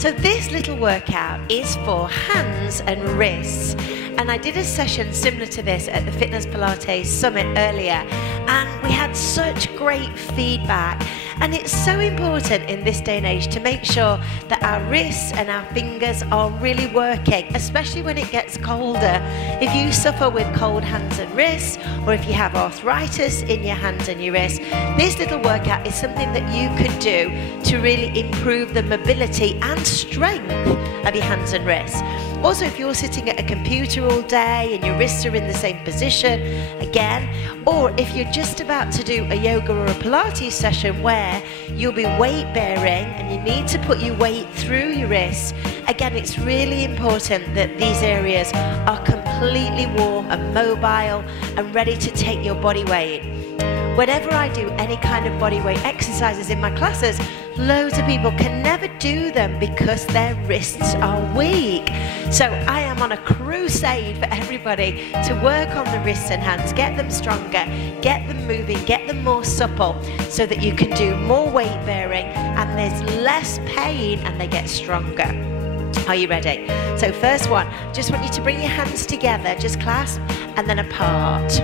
So this little workout is for hands and wrists. And I did a session similar to this at the Fitness Pilates Summit earlier, and we had such great feedback. And it's so important in this day and age to make sure that our wrists and our fingers are really working, especially when it gets colder. If you suffer with cold hands and wrists, or if you have arthritis in your hands and your wrists, this little workout is something that you could do to really improve the mobility and strength of your hands and wrists. Also, if you're sitting at a computer all day and your wrists are in the same position, again, or if you're just about to do a yoga or a Pilates session where you'll be weight bearing and you need to put your weight through your wrists, again, it's really important that these areas are completely warm and mobile and ready to take your body weight. Whenever I do any kind of body weight exercises in my classes, loads of people can never do them because their wrists are weak. So I am on a crusade for everybody to work on the wrists and hands, get them stronger, get them moving, get them more supple so that you can do more weight bearing and there's less pain and they get stronger. Are you ready? So first one, just want you to bring your hands together, just clasp and then apart.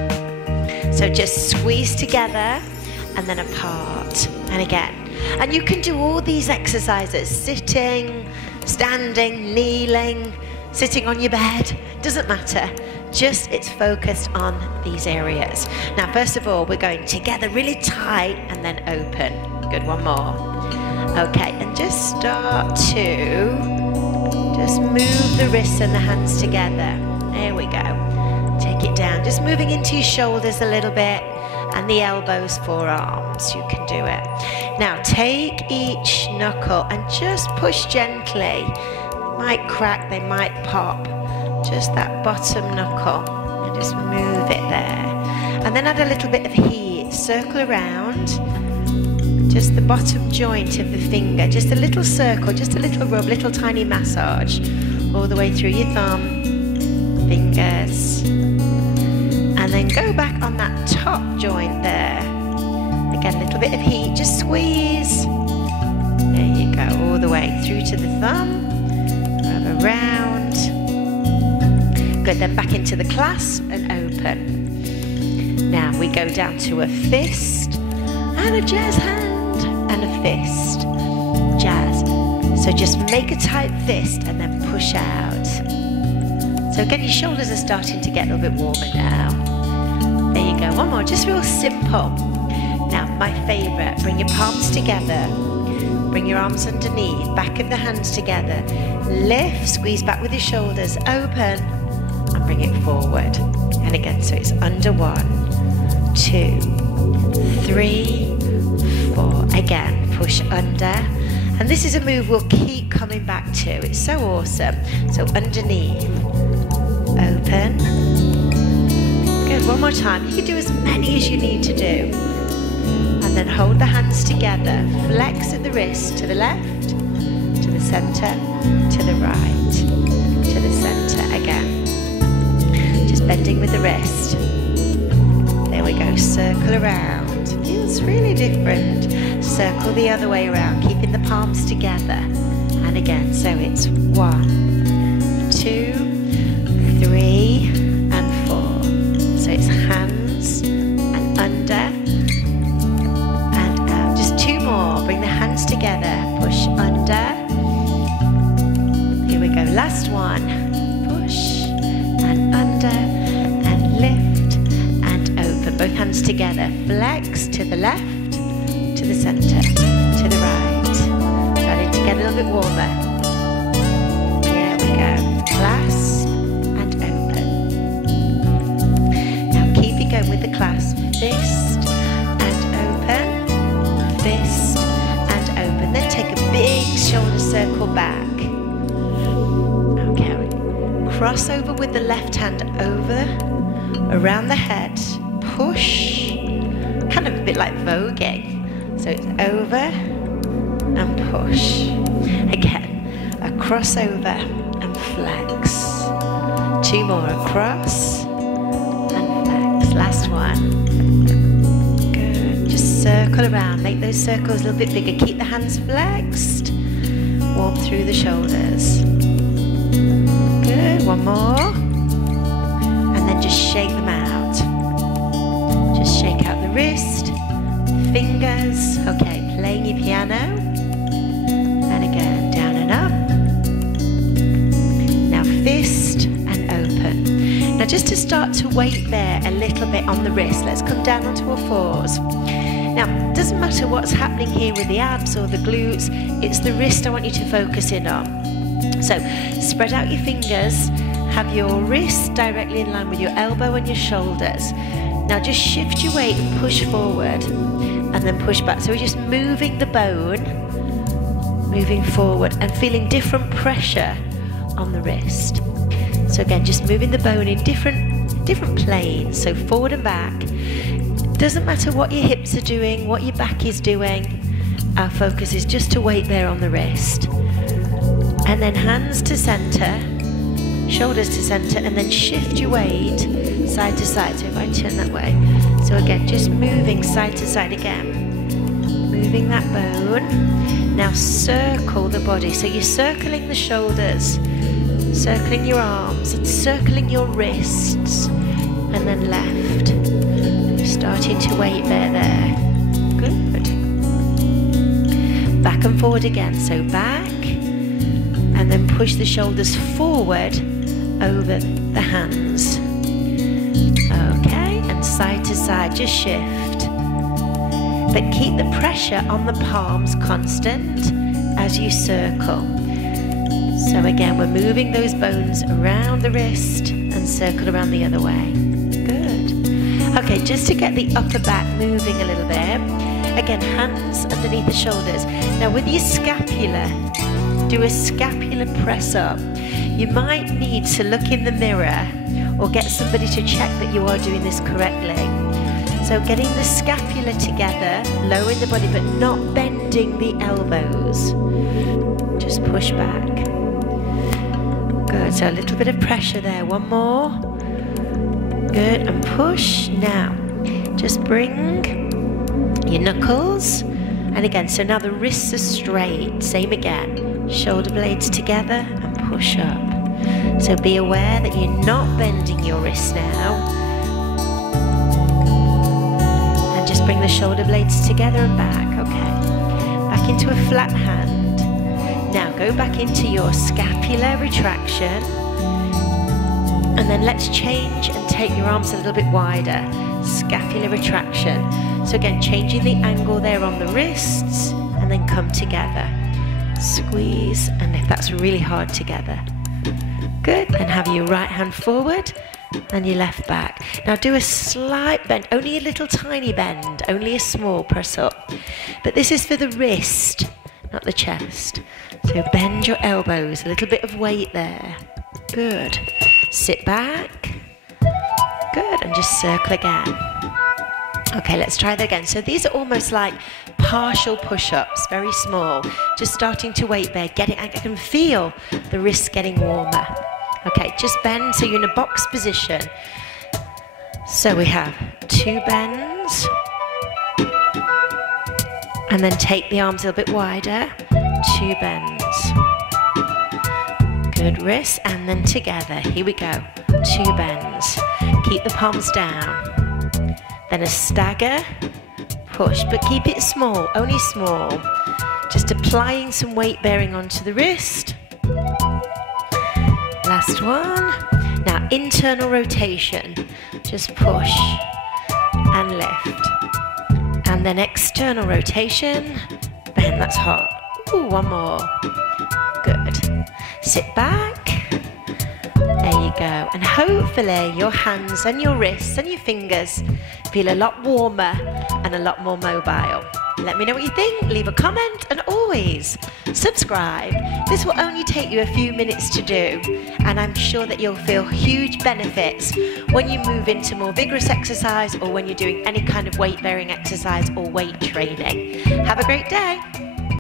So just squeeze together and then apart and again. And you can do all these exercises, sitting, standing, kneeling, sitting on your bed, doesn't matter. Just it's focused on these areas. Now, first of all, we're going together really tight and then open. Good, one more. Okay, and just start to just move the wrists and the hands together. There we go. Take it down, just moving into your shoulders a little bit and the elbows, forearms, you can do it. Now take each knuckle and just push gently. They might crack, they might pop. Just that bottom knuckle and just move it there. And then add a little bit of heat, circle around. Just the bottom joint of the finger, just a little circle, just a little rub, little tiny massage. All the way through your thumb, fingers. And then go back on that top joint there. Again, a little bit of heat, just squeeze. There you go, all the way through to the thumb. Rub around. Good, then back into the clasp and open. Now we go down to a fist and a jazz hand and a fist. Jazz. So just make a tight fist and then push out. So again, your shoulders are starting to get a little bit warmer now. There you go, one more, just real simple. Now, my favorite, bring your palms together, bring your arms underneath, back of the hands together, lift, squeeze back with your shoulders, open, and bring it forward. And again, so it's under 1, 2, 3, 4. Again, push under. And this is a move we'll keep coming back to. It's so awesome. So underneath, open. Good, one more time. You can do as many as you need to do. And then hold the hands together. Flex at the wrist to the left, to the center, to the right, to the center again. Just bending with the wrist. There we go, circle around. Feels really different. Circle the other way around, keeping the palms together. And again, so it's 1, 2, 3, and 4. So it's hands and under and out. Just 2 more. Bring the hands together. Push under. Here we go. Last one. Push and under and lift and open. Both hands together. Flex to the left, to the center, to the right. Starting to get a little bit warmer. Here we go. Clasp and open. Now keep it going with the clasp. Fist and open. Fist and open. Then take a big shoulder circle back. Okay. Cross over with the left hand over, around the head. Push. Kind of a bit like voguing. So it's over and push. Again, a crossover and flex. 2 more, across and flex. Last one. Good. Just circle around. Make those circles a little bit bigger. Keep the hands flexed. Warm through the shoulders. Good, one more. And then just shake them out. Just shake out the wrist, fingers. Okay, playing your piano. And again, down and up. Now fist and open. Now just to start to weight there a little bit on the wrist, let's come down onto our fours. Now, it doesn't matter what's happening here with the abs or the glutes, it's the wrist I want you to focus in on. So, spread out your fingers, have your wrists directly in line with your elbow and your shoulders. Now just shift your weight and push forward, and then push back. So we're just moving the bone, moving forward, and feeling different pressure on the wrist. So again, just moving the bone in different planes, so forward and back. Doesn't matter what your hips are doing, what your back is doing, our focus is just to weight there on the wrist. And then hands to center, shoulders to center, and then shift your weight side to side. So if I turn that way, so again, just moving side to side again, moving that bone. Now circle the body, so you're circling the shoulders, circling your arms, and circling your wrists, and then left. Starting to weight there. Good. Back and forward again, so back, and then push the shoulders forward over the hands. Okay, and side to side, just shift. But keep the pressure on the palms constant as you circle. So again, we're moving those bones around the wrist and circle around the other way. Okay, just to get the upper back moving a little bit. Again, hands underneath the shoulders. Now with your scapula, do a scapular press up. You might need to look in the mirror or get somebody to check that you are doing this correctly. So getting the scapula together, lowering the body but not bending the elbows. Just push back. Good, so a little bit of pressure there. One more. Good, and push. Now, just bring your knuckles, and again, so now the wrists are straight, same again, shoulder blades together and push up. So be aware that you're not bending your wrists now, and just bring the shoulder blades together and back. Okay, back into a flat hand. Now go back into your scapular retraction. And then let's change and take your arms a little bit wider. Scapular retraction. So again, changing the angle there on the wrists, and then come together. Squeeze, and if that's really hard, together. Good, then have your right hand forward and your left back. Now do a slight bend, only a little tiny bend, only a small press up. But this is for the wrist, not the chest. So bend your elbows, a little bit of weight there. Good. Sit back. Good, and just circle again. Okay, let's try that again. So these are almost like partial push-ups, very small. Just starting to weight there. I can feel the wrists getting warmer. Okay, just bend so you're in a box position. So we have 2 bends. And then take the arms a little bit wider. 2 bends. Good, wrist, and then together. Here we go. 2 bends. Keep the palms down. Then a stagger, push, but keep it small, only small. Just applying some weight bearing onto the wrist. Last one. Now internal rotation. Just push and lift. And then external rotation. Bend, that's hot. Ooh, one more. Good. Sit back. There you go. And hopefully your hands and your wrists and your fingers feel a lot warmer and a lot more mobile. Let me know what you think. Leave a comment, and always subscribe. This will only take you a few minutes to do, and I'm sure that you'll feel huge benefits when you move into more vigorous exercise or when you're doing any kind of weight bearing exercise or weight training. Have a great day.